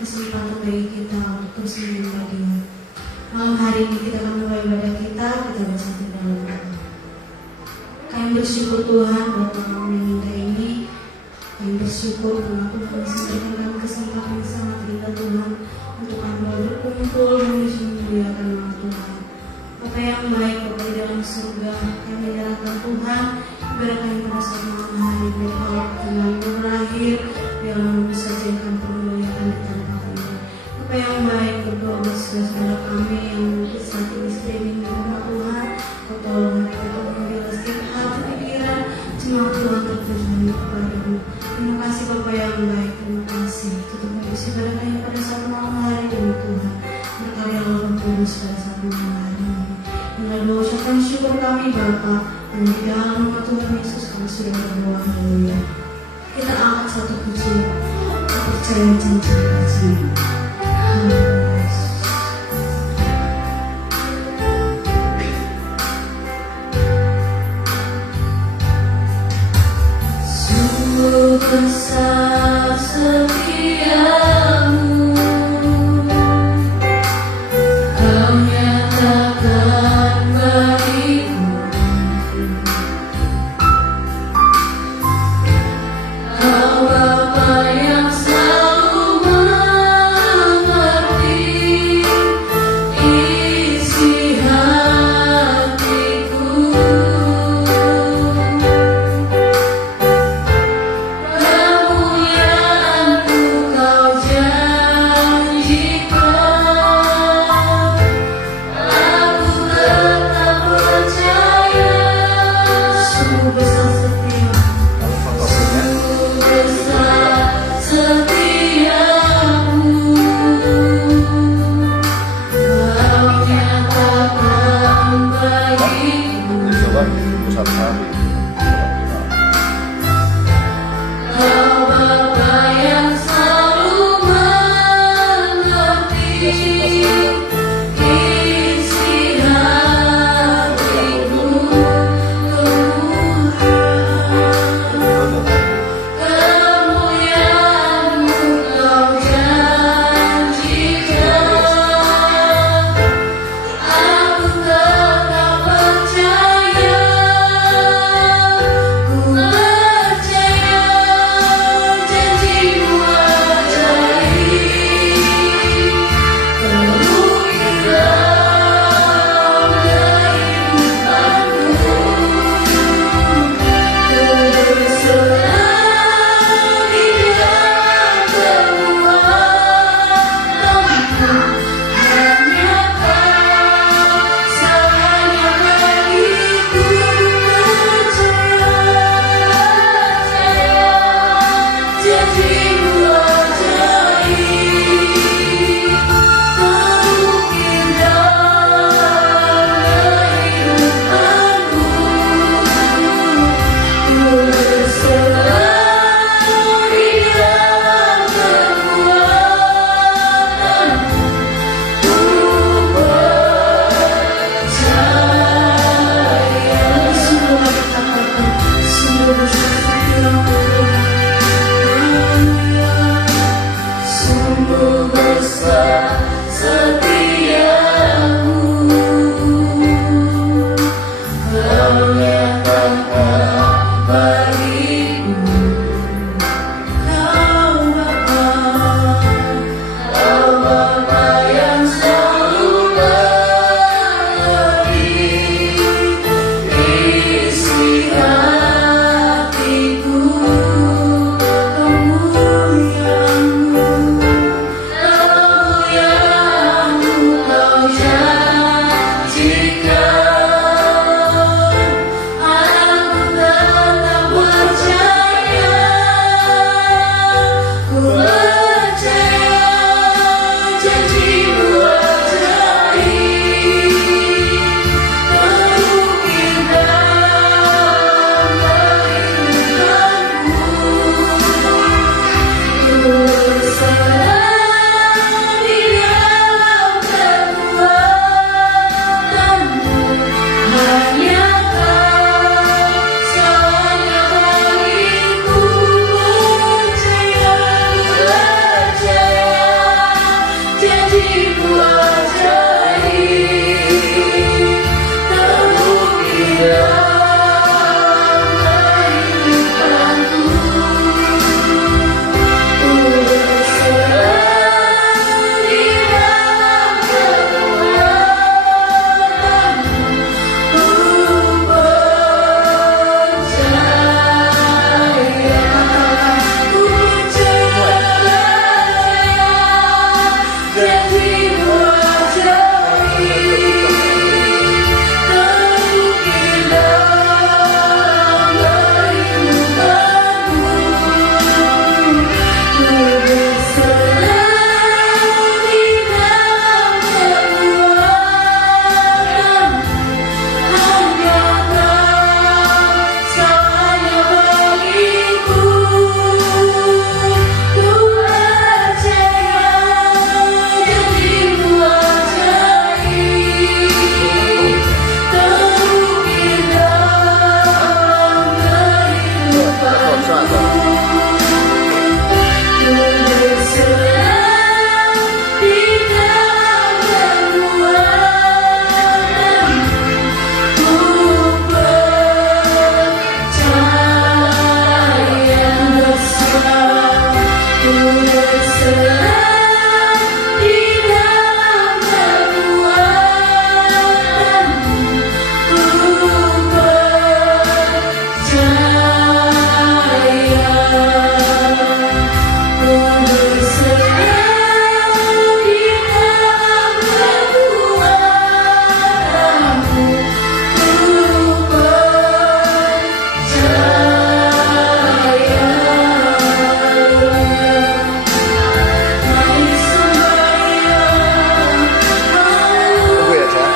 kesempatan bagi kita untuk terus menyembah Dia. Malam hari ini kita akan mulai ibadah kita bersatu dalam doa. Kami bersyukur Tuhan buat malam indah ini. Kami bersyukur karena Tuhan masih memberikan kami kesempatan yang sangat indah Tuhan untuk kami berkumpul memuliakan nama Tuhan. Bapa yang baik, Bapa di dalam surga, kami menyerahkan Tuhan ibadah kami pada saat malam hari ini. Kalau Tuhan berakhir, biarlah bisa jadikan permuliaan di tempat ini. Bapa yang baik, berdoa buat saudara kami yang saat ini streaming di rumah Tuhan. Kau tolong mereka untuk membela setiap hati pikiran, semua Tuhan tertuju kepadamu. Terima kasih Bapa yang baik, terima kasih. Tutup habis ibadah kami pada saat malam hari ini Tuhan. Berkali Allah Kudus pada saat malam hari ini. Dengan doa ucapan syukur kami Bapa, dan di dalam nama Tuhan Yesus kami sudah berdoa. Haleluya. Kita angkat satu puji, percaya janji kasih. Sungguh besar setiamu, Kau nyatakan bagiku. Kau Bapa yang selalu mengerti isi hatiku. Kemuliaan-Ku Kau janjikan, aku tetap percaya. Sungguh besar setiamu, sungguh besar setiamu, Kau nyatakan bagiku. Coba pusat kami. Kau Bapa yang selalu mengerti isi hatiku. Kemuliaan-Mu Kau janjikan, aku tetap percaya. Ku percaya janji-Mu ajaib, penuhi dalam kehidupanku. Ku berserah di dalam kekuatanmu. Hanya Kau segalanya bagiku. Percaya janji-Mu ajaib, penuhi dalam kehidupanku. Ku berserah di dalam kekuatanmu. Ku percaya. Sungguh katakan, sungguh besar setiamu Tuhan. Tunggu ya, Cak.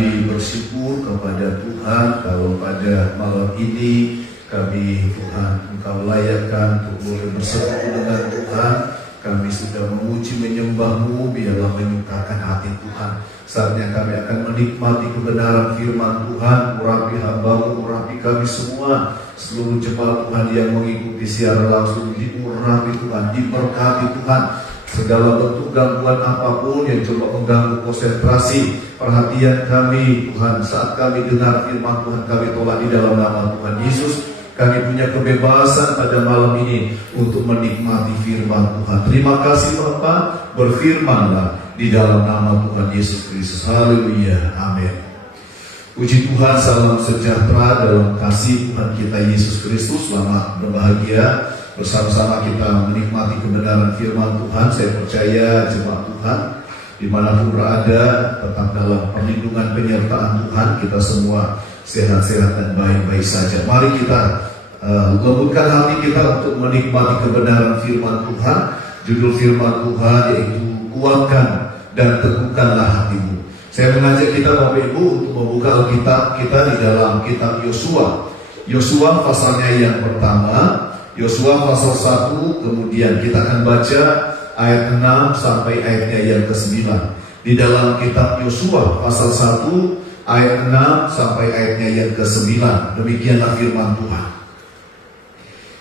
Kami bersyukur kepada Tuhan kalau pada malam ini kami, Tuhan, Engkau layakkan untuk boleh bersekutu dengan Tuhan. Kami sudah memuji menyembah-Mu, biarlah menyukakan hati Tuhan. Saatnya kami akan menikmati kebenaran firman Tuhan. Urapi hamba-Mu, urapi kami semua, seluruh jemaat Tuhan yang mengikuti siaran langsung, diurapi Tuhan, diberkati Tuhan. Segala bentuk gangguan apapun yang coba mengganggu konsentrasi perhatian kami, Tuhan, saat kami dengar firman Tuhan, kami tolak di dalam nama Tuhan Yesus. Kami punya kebebasan pada malam ini untuk menikmati firman Tuhan. Terima kasih Bapa, berfirmanlah di dalam nama Tuhan Yesus Kristus. Haleluya, amin. Puji Tuhan, salam sejahtera dalam kasih Tuhan kita Yesus Kristus. Selamat berbahagia bersama-sama kita menikmati kebenaran firman Tuhan. Saya percaya jemaat Tuhan dimanapun berada tetap dalam perlindungan penyertaan Tuhan. Kita semua sehat-sehat dan baik-baik saja. Mari kita lembutkan hati kita untuk menikmati kebenaran firman Tuhan. Judul firman Tuhan yaitu kuatkan dan teguhkanlah hatimu. Saya mengajak kita Bapak Ibu untuk membuka Alkitab kita di dalam kitab Yosua. Yosua pasalnya yang pertama, Yosua pasal 1, kemudian kita akan baca ayat 6 sampai ayatnya yang ke-9. Di dalam kitab Yosua pasal 1 ayat 6 sampai ayatnya yang ke-9. Demikianlah firman Tuhan.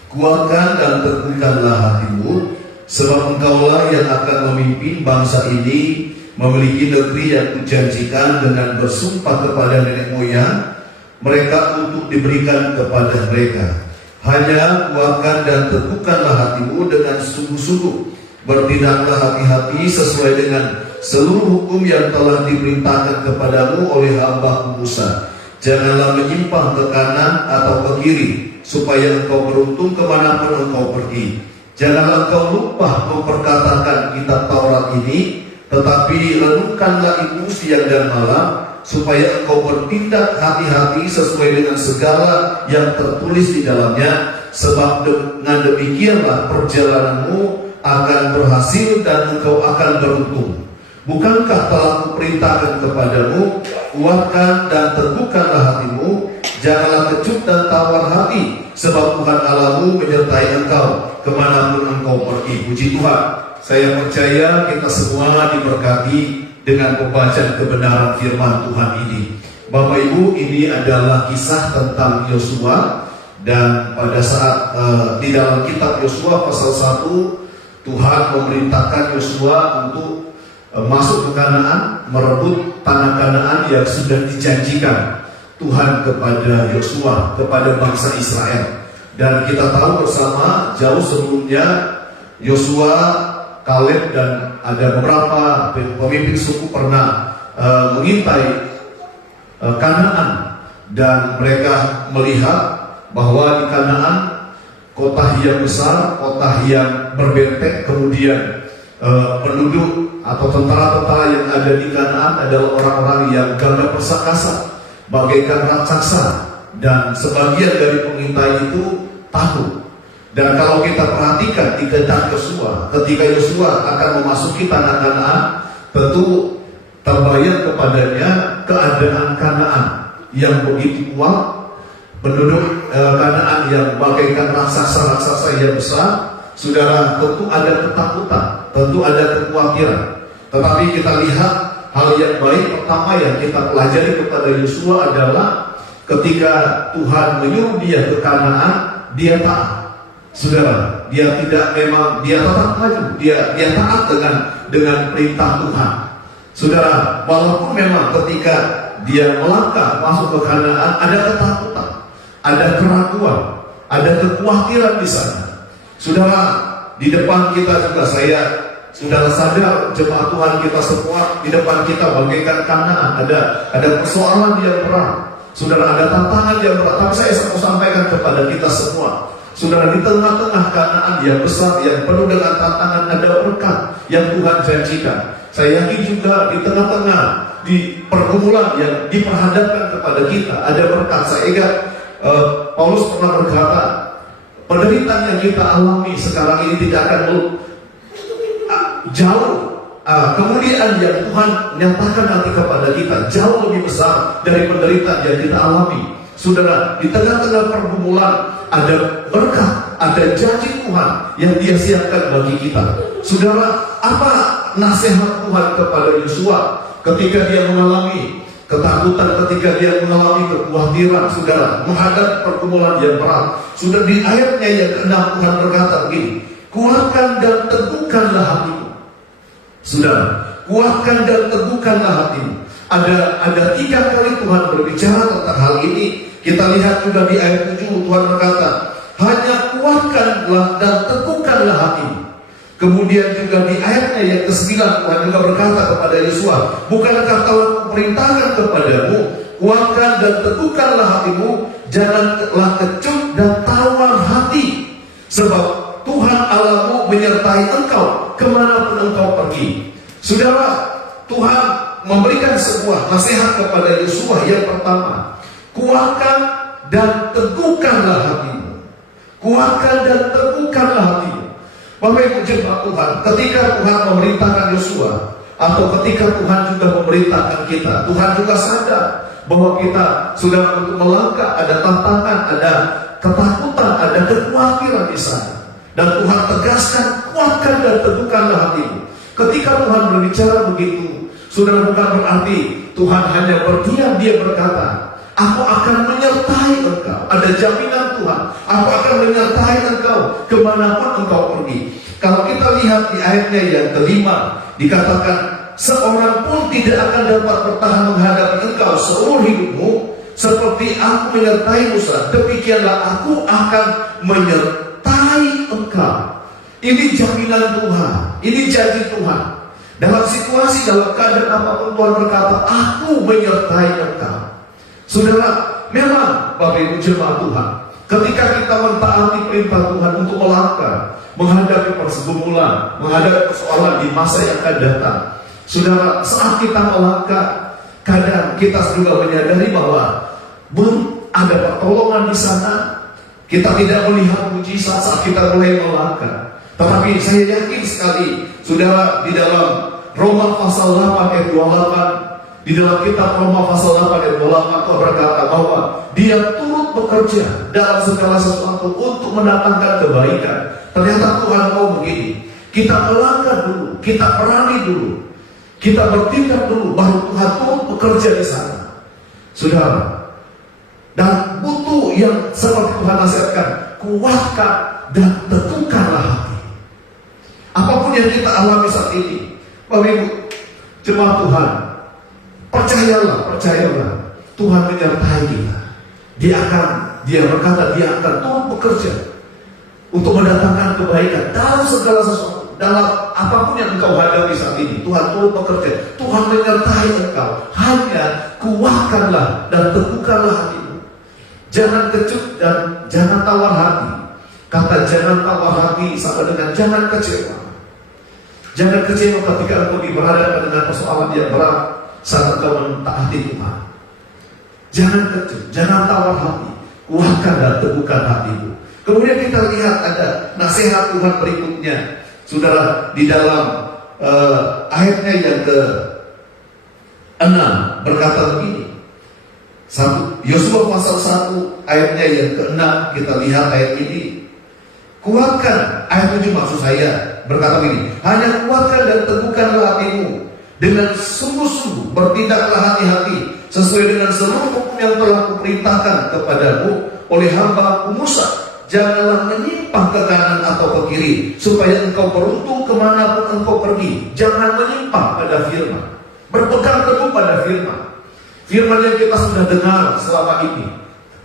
Kuatkan dan teguhkanlah hatimu, sebab engkaulah yang akan memimpin bangsa ini memiliki negeri yang kujanjikan dengan bersumpah kepada nenek moyang mereka untuk diberikan kepada mereka. Hanya kuatkan dan teguhkanlah hatimu dengan sungguh-sungguh. Bertindaklah hati-hati sesuai dengan seluruh hukum yang telah diperintahkan kepadamu oleh hamba Musa. Janganlah menyimpang ke kanan atau ke kiri, supaya engkau beruntung kemanapun engkau pergi. Janganlah engkau lupa memperkatakan kitab Taurat ini, tetapi renungkanlah itu siang dan malam, supaya engkau bertindak hati-hati sesuai dengan segala yang tertulis di dalamnya. Sebab dengan demikianlah perjalananmu akan berhasil dan engkau akan beruntung. Bukankah telah kuperintahkan kepadamu, kuatkan dan teguhkanlah hatimu, janganlah kecut dan tawar hati, sebab Tuhan Allahmu menyertai engkau kemanapun engkau pergi. Puji Tuhan, saya percaya kita semua diberkati dengan pembacaan kebenaran firman Tuhan ini. Bapak Ibu, ini adalah kisah tentang Yosua. Dan pada saat di dalam kitab Yosua pasal 1, Tuhan memerintahkan Yosua untuk masuk ke Kanaan, merebut tanah Kanaan yang sudah dijanjikan Tuhan kepada Yosua, kepada bangsa Israel. Dan kita tahu bersama, jauh sebelumnya Yosua, Kaleb dan ada beberapa pemimpin suku pernah mengintai Kanaan, dan mereka melihat bahwa di Kanaan kota yang besar, kota yang berbenteng, kemudian penduduk atau tentara-tentara yang ada di Kanaan adalah orang-orang yang gagah perkasa, bagaikan raksasa, dan sebagian dari pengintai itu tahu. Dan kalau kita perhatikan di kitab Yosua, ketika Yosua akan memasuki tanah Kanaan, tentu terbayang kepadanya keadaan Kanaan yang begitu kuat, penduduk Kanaan yang bagaikan raksasa-raksasa yang besar. Saudara, tentu ada ketakutan, tentu ada kekhawatiran. Tetapi kita lihat hal yang baik pertama yang kita pelajari kepada Yosua adalah ketika Tuhan menyuruh dia ke Kanaan, dia taat. Saudara, dia tidak memang dia tetap maju, dia taat dengan perintah Tuhan. Saudara, walaupun memang ketika dia melangkah masuk ke Kanaan ada ketakutan, ada keraguan, ada kekhawatiran di sana. Saudara, di depan kita juga saudara sadar jemaat Tuhan kita semua, di depan kita bagaikan Kanaan, ada persoalan yang berat. Saudara, ada tantangan yang berat. Tapi saya mau sampaikan kepada kita semua, saudara, di tengah-tengah Kanaan yang besar, yang penuh dengan tantangan, ada berkat yang Tuhan janjikan. Saya yakin juga di tengah-tengah, di pergumulan yang diperhadapkan kepada kita, ada berkat. Saya ingat Paulus pernah berkata, penderitaan yang kita alami sekarang ini tidak akan jauh kemuliaan yang Tuhan nyatakan nanti kepada kita jauh lebih besar dari penderitaan yang kita alami. Saudara, di tengah-tengah pergumulan ada berkat, ada janji Tuhan yang Dia siapkan bagi kita. Saudara, apa nasihat Tuhan kepada Yosua ketika dia mengalami ketakutan, ketika dia mengalami kekhawatiran, saudara, menghadapi pergumulan yang berat? Sudah di ayatnya yang ke-6 Tuhan berkata begini, kuatkan dan teguhkanlah hatimu. Saudara, kuatkan dan teguhkanlah hatimu. Ada 3 kali Tuhan berbicara tentang hal ini. Kita lihat juga di ayat 7 Tuhan berkata, hanya kuatkanlah dan teguhkanlah hatimu. Kemudian juga di ayatnya yang ke-9 Tuhan juga berkata kepada Yosua, bukankah telah kuperintahkan kepadamu, kuatkan dan teguhkanlah hatimu, janganlah kecut dan tawar hati, sebab Tuhan Allahmu menyertai engkau kemanapun engkau pergi. Saudara, Tuhan memberikan sebuah nasihat kepada Yosua. Yang pertama, kuatkan dan teguhkanlah hatimu. Kuatkan dan teguhkanlah hatimu. Bapak Ibu jemaat Tuhan, ketika Tuhan memerintahkan Yosua, atau ketika Tuhan juga memerintahkan kita, Tuhan juga sadar bahwa kita sudah untuk melangkah, ada tantangan, ada ketakutan, ada kekhawatiran di sana. Dan Tuhan tegaskan, kuatkan dan teguhkanlah hatimu. Ketika Tuhan berbicara begitu, sudah bukan berarti Tuhan hanya berdiam. Dia berkata, aku akan menyertai engkau. Ada jaminan Tuhan, aku akan menyertai engkau kemanapun engkau pergi. Kalau kita lihat di ayatnya yang ke-5, dikatakan, seorang pun tidak akan dapat bertahan menghadapi engkau seumur hidupmu, seperti aku menyertai Musa, demikianlah aku akan menyertai engkau. Ini jaminan Tuhan, ini janji Tuhan. Dalam situasi, dalam keadaan apapun Tuhan berkata, aku menyertai engkau. Saudara, memang Bapak Ibu jemaat Tuhan, ketika kita mentaati perintah Tuhan untuk melangkah, menghadapi pergumulan, menghadapi persoalan di masa yang akan datang, saudara, saat kita melangkah, kadang kita juga menyadari bahwa belum ada pertolongan di sana. Kita tidak melihat mujizat saat kita mulai melangkah. Tetapi saya yakin sekali, saudara, di dalam Roma pasal 8 ayat 28, di dalam kitab Roma pasal 8 ayat 28, Tuhan berkata bahwa Dia turut bekerja dalam segala sesuatu untuk mendatangkan kebaikan. Ternyata Tuhan mau begini, kita melangkah dulu, kita berani dulu, kita bertindak dulu, baru Tuhan turut bekerja di sana. Saudara, dan butuh yang seperti Tuhan nasihatkan, kuatkan dan teguhkanlah hati. Apapun yang kita alami saat ini, Bapak Ibu jemaat Tuhan, percayalah, Tuhan menyertai kita. Dia berkata, Dia akan turut bekerja untuk mendatangkan kebaikan dalam segala sesuatu, dalam apapun yang engkau hadapi saat ini. Tuhan turut bekerja, Tuhan menyertai engkau. Hanya kuatkanlah dan teguhkanlah hatimu. Jangan kecut dan jangan tawar hati. Kata jangan tawar hati sama dengan jangan kecewa. Jangan kecewa ketika engkau berhadapan dengan persoalan yang berat saat engkau mentaati Tuhan. Jangan kecut, jangan tawar hati. Kuatkan dan teguhkan hatimu. Kemudian kita lihat ada nasihat Tuhan berikutnya, saudara, di dalam ayatnya yang ke-6 berkata begini. Yosua pasal 1 ayatnya yang ke-6, kita lihat ayat ini. Kuatkan, ayat 7 maksud saya, berkata begini, hanya kuatkan dan teguhkanlah hatimu, dengan sungguh-sungguh bertindaklah hati-hati sesuai dengan seluruh hukum yang telah kuperintahkan kepadamu oleh hamba-Ku Musa. Janganlah menyimpang ke kanan atau ke kiri, supaya engkau beruntung kemanapun engkau pergi. Jangan menyimpang pada firman, berpegang teguh pada firman. Firman yang kita sudah dengar selama ini,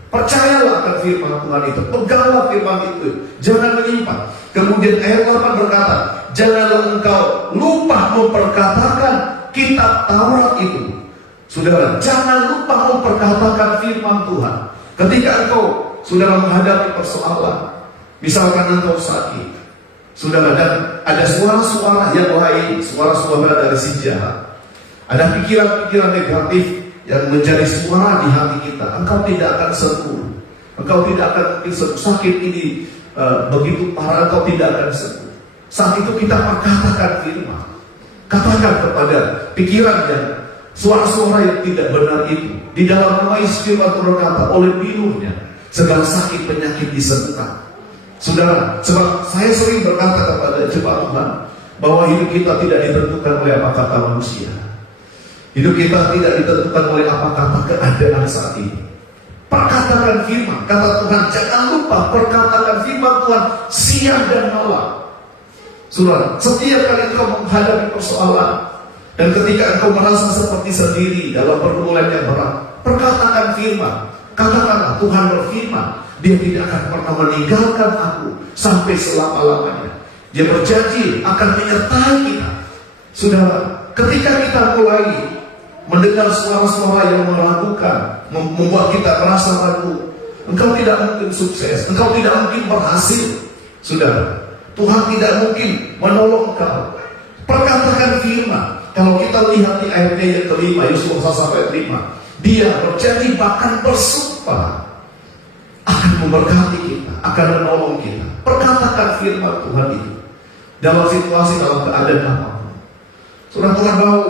percayalah akan firman Tuhan itu, peganglah firman itu, jangan menyimpang. Kemudian ayat 8 berkata, janganlah engkau lupa memperkatakan kitab Taurat itu. Saudara, jangan lupa memperkatakan firman Tuhan. Ketika engkau saudara menghadapi persoalan, misalkan engkau sakit, saudara, dan ada suara-suara yang lain, suara-suara dari si jahat, ada pikiran-pikiran negatif yang menjadi suara di hati kita, engkau tidak akan sembuh, engkau tidak akan sembuh, sakit ini begitu parah, engkau tidak akan sembuh. Saat itu kita perkatakan firman, Katakan kepada pikiran yang suara-suara yang tidak benar itu, di dalam nama Yesus firman Tuhan berkata, oleh bilurnya segala sakit penyakit disembuhkan. Saudara, sebab saya sering berkata kepada jemaat Tuhan bahwa hidup kita tidak ditentukan oleh apa kata manusia. Hidup kita tidak ditentukan oleh apa kata keadaan saat ini. Perkatakan firman, kata Tuhan, jangan lupa perkatakan firman Tuhan siang dan malam. Saudara, setiap kali engkau menghadapi persoalan dan ketika engkau merasa seperti sendiri dalam pergumulan yang berat, perkatakan firman. Katakanlah, Tuhan berfirman, Dia tidak akan pernah meninggalkan aku sampai selama-lamanya. Dia berjanji akan menyertai kita. Saudara, ketika kita mulai mendengar suara-suara yang meragukan, membuat kita merasa ragu, engkau tidak mungkin sukses, engkau tidak mungkin berhasil. Saudara, Tuhan tidak mungkin menolong engkau. Perkatakan firman. Kalau kita lihat di ayatnya yang kelima, Yosua 1-5, Dia berjanji bahkan bersumpah akan memberkati kita, akan menolong kita. Perkatakan firman Tuhan itu dalam situasi, dalam keadaan apapun. Saudara, Tuhan mau,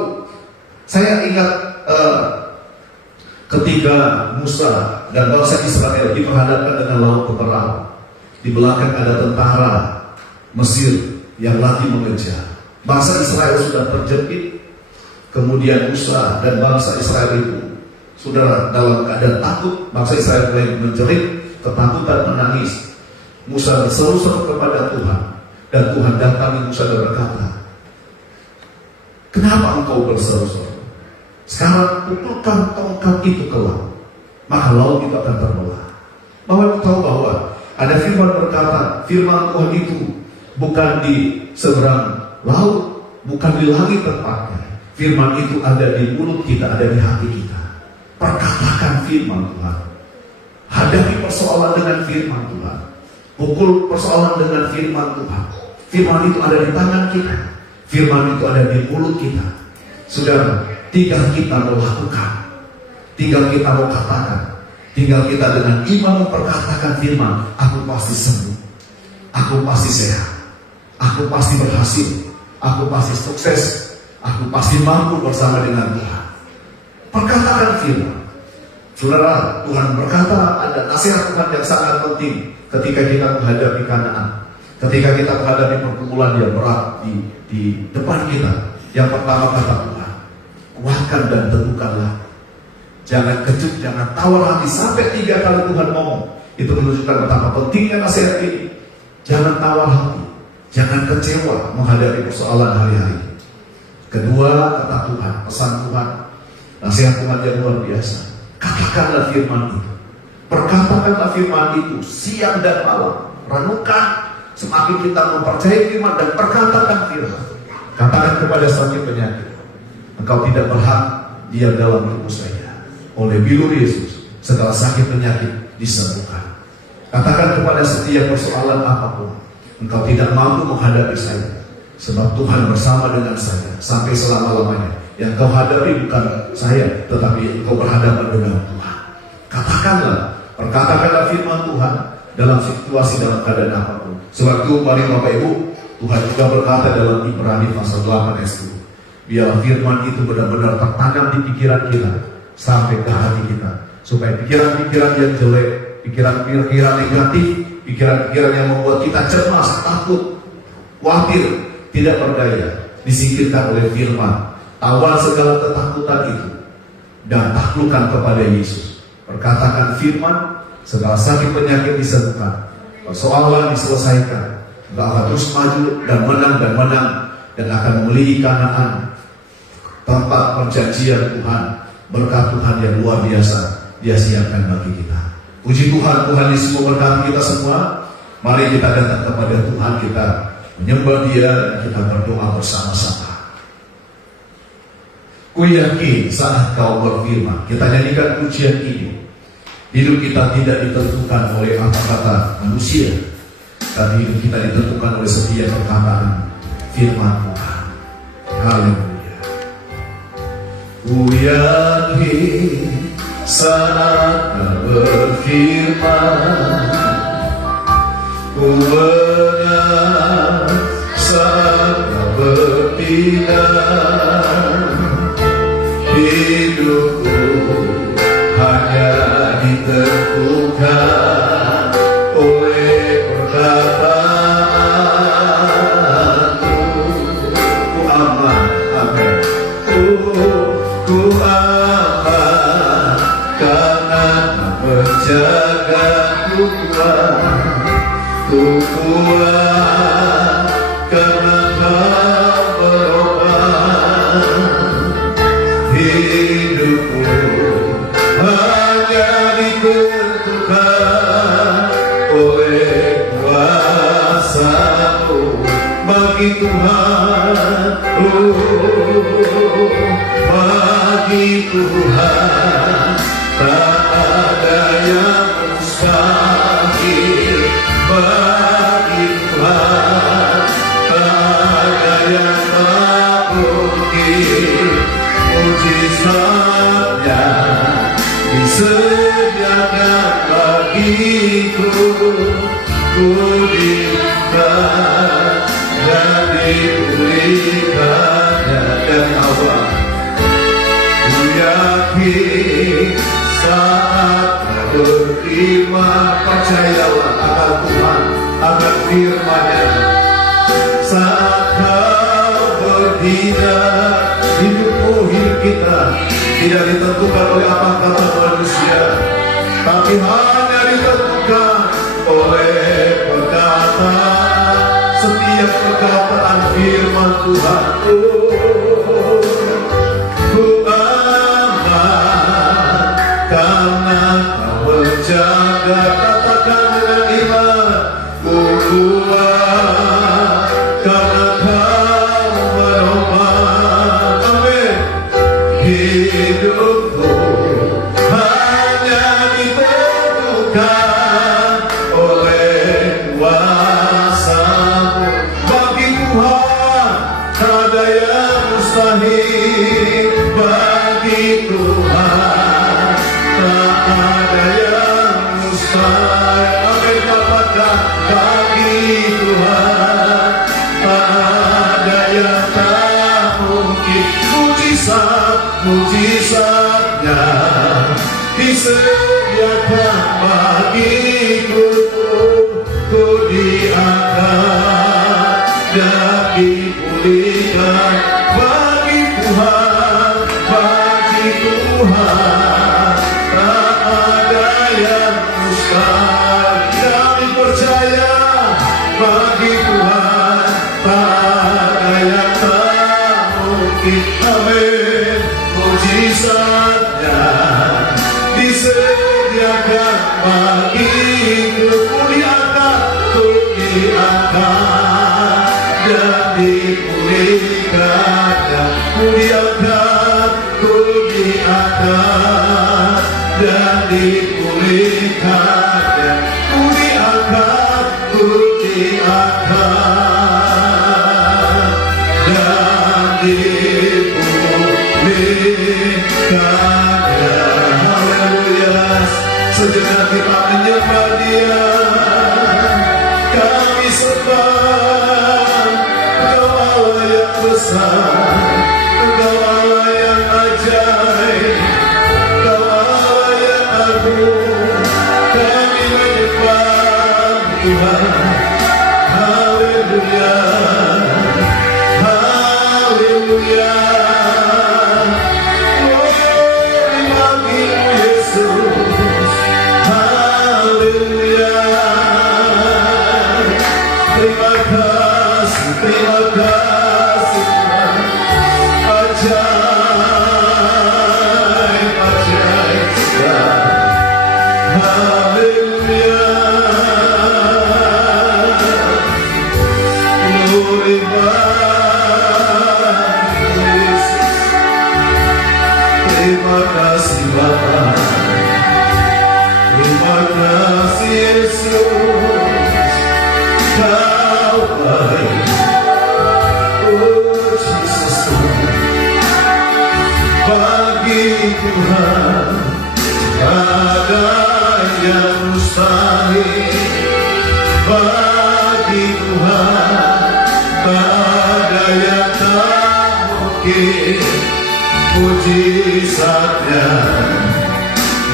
saya ingat ketika Musa dan bangsa Israel diperhadapkan dengan laut keterang. Di belakang ada tentara Mesir yang lagi mengejar. Bangsa Israel sudah terjepit. Kemudian Musa dan bangsa Israel itu, saudara, dalam keadaan takut. Bangsa Israel mulai menjerit, ketakutan, menangis. Musa berseru-seru kepada Tuhan, dan Tuhan datangi Musa dan berkata, kenapa engkau berseru-seru? Sekarang pukulkan tongkat itu ke laut, maka laut itu akan terbelah. Bahwa tahu bahwa ada firman berkata, firman Tuhan itu bukan di seberang laut, bukan di langit tempatnya. Firman itu ada di mulut kita, ada di hati kita. Perkatakan firman Tuhan. Hadapi persoalan dengan firman Tuhan. Pukul persoalan dengan firman Tuhan. Firman itu ada di tangan kita. Firman itu ada di mulut kita. Saudara, tinggal kita mau lakukan, tinggal kita mau katakan, tinggal kita dengan iman memperkatakan firman. Aku pasti sembuh, aku pasti sehat, aku pasti berhasil, aku pasti sukses, aku pasti mampu bersama dengan Tuhan. Perkatakan firman. Saudara, Tuhan berkata, ada nasihat Tuhan yang sangat penting ketika kita menghadapi Kanaan, ketika kita menghadapi pergumulan yang berat di depan kita. Yang pertama kata Tuhan, kuatkan dan teguhkanlah. Jangan kecut, jangan tawar hati. Sampai 3 kali Tuhan ngomong. Itu menunjukkan betapa pentingnya nasihat ini. Jangan tawar hati, jangan kecewa menghadapi persoalan hari-hari. Kedua, kata Tuhan, pesan Tuhan, nasihat Tuhan yang luar biasa. Katakanlah firman itu, perkatakanlah firman itu siang dan malam. Renungkan, semakin kita mempercayai firman dan perkatakan firman. Katakan kepada sakit penyakit, engkau tidak berhak diam dalam tubuh saya. Oleh bilur Yesus, segala sakit penyakit disembuhkan. Katakan kepada setiap persoalan apapun, engkau tidak mampu menghadapi saya, sebab Tuhan bersama dengan saya sampai selama-lamanya. Yang kau hadapi bukan saya, tetapi engkau berhadapan dengan Tuhan. Katakanlah, perkatakanlah firman Tuhan dalam situasi, dalam keadaan apapun. Sebab itu, mari Bapak Ibu, Tuhan juga berkata dalam Ibrani pasal 8 ayat 10, biar firman itu benar-benar tertanam di pikiran kita sampai ke hati kita, supaya pikiran-pikiran yang jelek, pikiran-pikiran negatif, pikiran-pikiran yang membuat kita cemas, takut, khawatir, tidak berdaya, disingkirkan oleh firman. Tawan segala ketakutan itu dan taklukkan kepada Yesus. Perkatakan firman, segala sakit penyakit disembuhkan, persoalan diselesaikan. Engkau akan terus maju dan menang dan akan memiliki Kanaan, tempat perjanjian Tuhan. Berkat Tuhan yang luar biasa Dia siapkan bagi kita. Puji Tuhan, Tuhan Yesus memberkati kita semua. Mari kita datang kepada Tuhan, kita menyembah Dia dan kita berdoa bersama-sama. Ku yakin saat kau berfirman, kita nyanyikan pujian ini. Hidup kita tidak ditentukan oleh apa kata manusia, tapi hidup kita ditentukan oleh setiap perkataan firman Tuhan. Haleluya. Ku yakin saat kau berfirman, ku menang saat kau berfirman. hidupku hanya ditentukan oleh perkataanmu. Ku aman, amin. Ku aman karena menjagaku kuat. Ku kuat karena kau berubah. Hidupku hanya ditentukan oleh kuasa-Mu. Bagi Tuhan, bagi Tuhan tak ada yang mustahil. Bagi Tuhan tak ada yang tak mungkin. Mujizatnya disediakan bagiku. Ku dibukakan dan dipulihkannya dari awal. Ku yakin saat kau beriman, percayalah akan Tuhan, akan firman-Nya. Saat kau bertindak, hidupmu, hidup kita tidak ditentukan oleh apa kata manusia, tapi hanya ditentukan oleh perkataan, setiap perkataan firman Tuhan. Ku aman karena kau menjaga, katakan dengan iman. Ku kuat karena kau menopang. Amin. Hidupku hanya ditentukan oleh kuasa-Mu. Bagi Tuhan tak ada yang mustahil. Bagi Tuhan tak ada yang mustahil. Amin, katakan bagi Tuhan tak ada yang tak mungkin. Mujizat-mujizatnya disediakan bagiku. Ku diangkat dan dipulihkan. Bagi Tuhan, bagi Tuhan tak ada yang mustahil. Kami percaya bagi Tuhan tak ada yang tak mungkin. Amin. Mujizatnya disediakan bagiku. Ku diangkat dan dipulihkan. Ku diangkat dan dipulihkan. Ku diangkat dan dipulihkannya. Haleluya. Sejenak kita menyembah Dia. Kami sembah Engkau Allah yang besar, Engkau Allah yang ajaib, Engkau Allah yang agung. Kami menyembah Tuhan. Haleluya. Haleluya. Glory bagimu Yesus. Haleluya. Terima kasih Tuhan. Ajaib, ajaib Tuhan. Haleluya. Glory bagimu Yesus. Terima kasih Bapa. Terima kasih Yesus. Kau baik. Oh Jesus Tuhan. Bagi Tuhan ada yang mustahil. Bagi Tuhan tak ada yang tak mungkin mujizatnya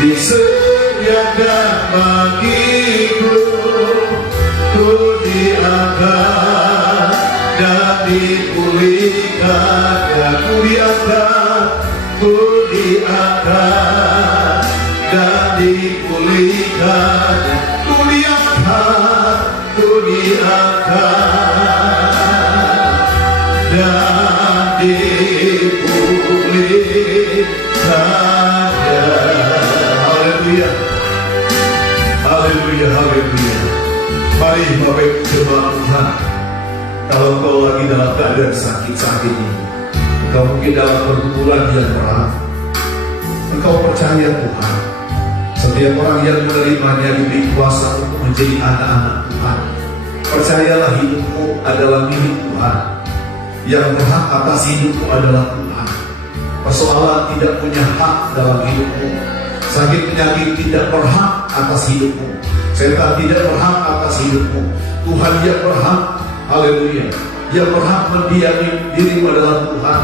disediakan bagiku. Ku diangkat dan dipulihkan, ya ku diangkat, ku diangkat dan dipulihkan, ku diangkat, ku diangkat dan dipulihkan. Haleluya, haleluya, haleluya. Mari Bapak Ibu jemaat Tuhan, kalau engkau lagi dalam keadaan sakit-sakit ini, engkau mungkin dalam pergumulan yang berat, engkau percaya Tuhan, setiap orang yang menerimanya diberi kuasa untuk menjadi anak-anak Tuhan. Percayalah hidupmu adalah milik Tuhan. Yang berhak atas hidupmu adalah Tuhan. Persoalan tidak punya hak dalam hidupmu. Sakit penyakit tidak berhak atas hidupmu. Setan tidak berhak atas hidupmu. Tuhan yang berhak. Haleluya. Yang berhak mendiami dirimu adalah Tuhan.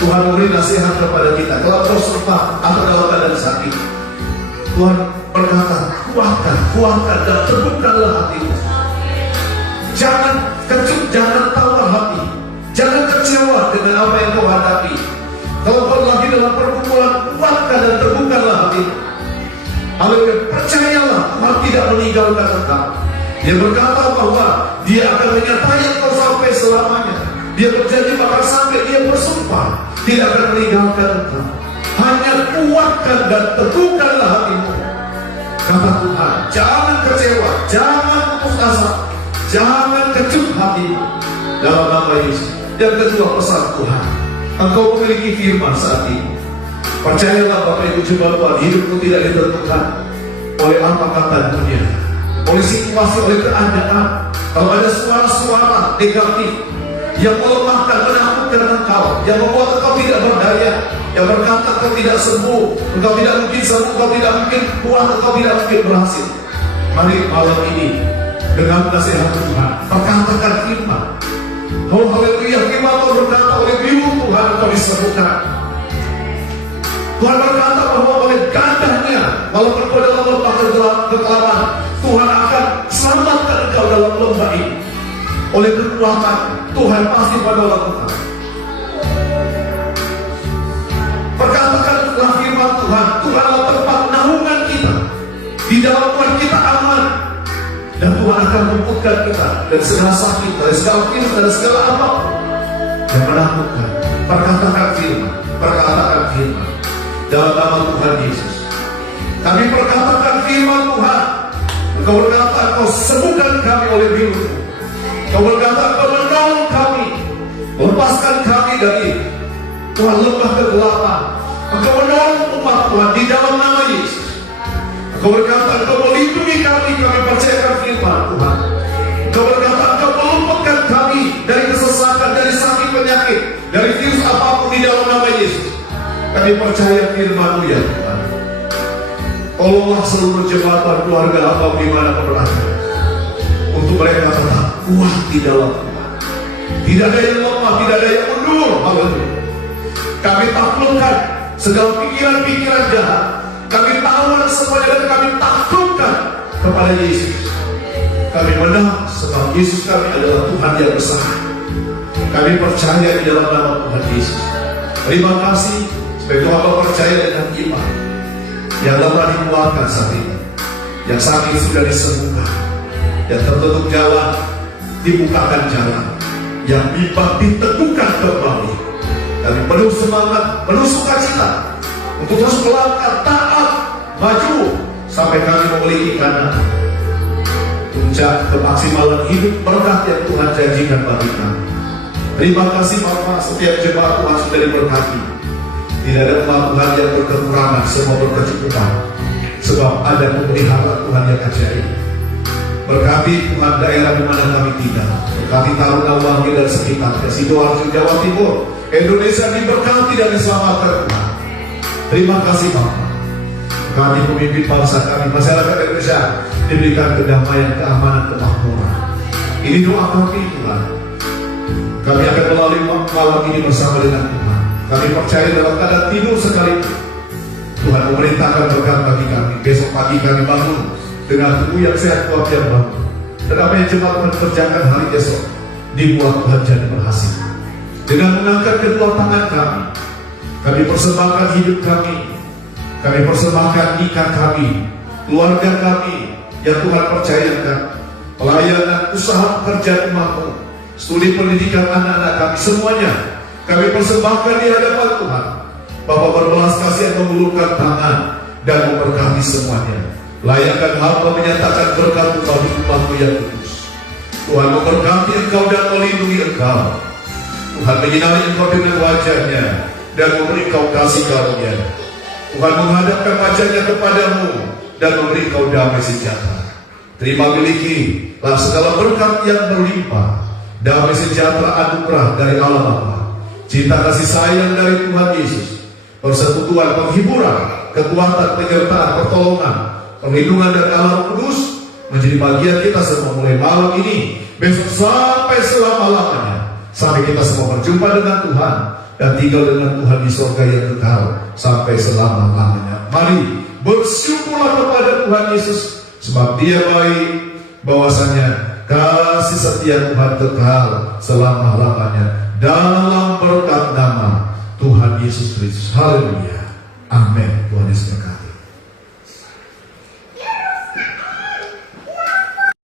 Tuhan memberi nasihat kepada kita. Kalau kau sempat atau dalam keadaan sakit, Tuhan berkata, kuatkan dan teguhkanlah hatimu. Jangan kecut, jangan tawar hati. Jangan kecewa dengan apa yang kau hadapi. Kalau kau lagi dalam pergumulan, kuatkan dan teguhkanlah hatimu. Haleluya. Percayalah, Tuhan tidak meninggalkan engkau. Dia berkata bahwa Dia akan menyertai engkau sampai selamanya. Dia berjanji bahkan sampai Dia bersumpah tidak akan meninggalkan engkau. Hanya kuatkan dan teguhkanlah hatimu. Kata Tuhan, jangan kecewa, jangan putus asa, jangan kecut hatimu. Dalam nama Yesus. Yang kedua, pesan Tuhan, engkau memiliki firman saat ini. Percayalah Bapak Ibu jemaat Tuhan, hidupmu tidak ditentukan oleh apa kata dunia, oleh situasi, oleh keadaan. Kalau ada suara-suara negatif yang melemahkan, menakutkan engkau, yang membuat engkau tidak berdaya, yang berkata engkau tidak sembuh, engkau tidak mungkin sembuh, engkau tidak mungkin kuat, engkau tidak mungkin berhasil, mari malam ini dengan nasihat Tuhan, perkatakan firman. Oh haleluya, firman Tuhan berkata, oleh biru Tuhan engkau disembuhkan. Tuhan berkata bahwa oleh gandahnya, walaupun kau dalam lembah kekelaman, Tuhan akan selamatkan engkau dalam lembah ini. Oleh kekuatan Tuhan pasti menolong engkau. Perkatakanlah firman Tuhan, Tuhanlah tempat naungan kita. Di dalam Tuhan kita aman. Dan Tuhan akan meluputkan kita dari segala sakit, dari segala virus, dari segala apapun yang menakutkan. Perkatakan firman, perkatakan firman. Dalam nama Tuhan Yesus, kami perkatakan firman Tuhan. Engkau berkata, engkau sembuhkan kami oleh biru. Engkau berkata, engkau menolong kami, lepaskan kami dari Tuhan lembah kegelapan. Engkau menolong umat Tuhan di dalam nama Yesus. Engkau berkata, engkau melindungi kami percayakan firman Tuhan. Engkau berkata, engkau meluputkan kami dari kesesakan, dari sakit penyakit, dari virus apapun di dalam nama Yesus. Kami percaya firman-Mu ya Tuhan. Tolonglah seluruh jemaat dan keluarga hamba di mana berada, untuk mereka tetap kuat di dalam Tuhan. Tidak ada yang lemah, tidak ada yang mundur. Haleluya. Kami taklukkan segala pikiran-pikiran jahat. Kami tawan semuanya dan kami taklukkan kepada Yesus. Kami menang sebab Yesus kami adalah Tuhan yang besar. Kami percaya di dalam nama Tuhan Yesus. Terima kasih. Sebab Tuhan percaya dengan iman yang lemah dikuatkan saat ini, yang sakit sudah disembuhkan, yang tertutup jalan dibukakan jalan, yang bimbang diteguhkan kembali. Kami penuh semangat, penuh sukacita untuk terus melangkah taat maju sampai kami memiliki kanan puncak kemaksimalan hidup berkat yang Tuhan janjikan bagi kami. Terima kasih Bapak, setiap jemaat Tuhan sudah diberkati. Tidak ada umat Tuhan yang berkekurangan, semua berkecukupan. Sebab ada pemelihara Tuhan yang ajaib. Berkati Tuhan daerah di mana kami tinggal. Berkati Taruna Wangi dan sekitarnya, Sidoarjo, Jawa Timur, Indonesia diberkati dan diselamatkan Tuhan. Terima kasih Bapak. Kami pemimpin bangsa kami, masyarakat Indonesia diberikan kedamaian, keamanan, kemakmuran. Ini doa kami Tuhan. Kami akan melalui malam ini bersama dengan Tuhan. Kami percaya dalam keadaan tidur sekalipun Tuhan memerintahkan berkat bagi kami. Besok pagi kami bangun dengan tubuh yang sehat walafiat bangun. Dan apa yang jemaat Tuhan kerjakan hari esok dibuat Tuhan jadi berhasil. Dengan mengangkat kedua tangan kami persembahkan hidup kami persembahkan nikah kami, keluarga kami yang Tuhan percayakan, pelayanan, usaha pekerjaan umat-Mu, studi pendidikan anak-anak kami, semuanya kami persembahkan di hadapan Tuhan. Bapa berbelas kasih yang mengulurkan tangan dan memberkati semuanya. Layakkan hamba menyatakan berkat bagi umat-Mu yang kudus. Tuhan memberkati engkau dan melindungi engkau. Tuhan menyinari engkau dengan wajah-Nya dan memberi engkau kasih karunia. Tuhan menghadapkan wajah-Nya kepadamu dan memberi engkau damai sejahtera. Terima milikilah segala berkat yang berlimpah, damai sejahtera anugerah dari Allah Bapa, cinta kasih sayang dari Tuhan Yesus, persekutuan, penghiburan, kekuatan, penyertaan, pertolongan, perlindungan dan Allah Kudus menjadi bagian kita semua mulai malam ini, besok sampai selama-lamanya, sampai kita semua berjumpa dengan Tuhan dan tinggal dengan Tuhan di surga yang kekal sampai selama-lamanya. Mari bersyukurlah kepada Tuhan Yesus, sebab Dia baik, bahwasanya kasih setia Tuhan kekal selama-lamanya dalam berkat nama Tuhan Yesus Kristus. Haleluya. Amin. Tuhan Yesus berkati.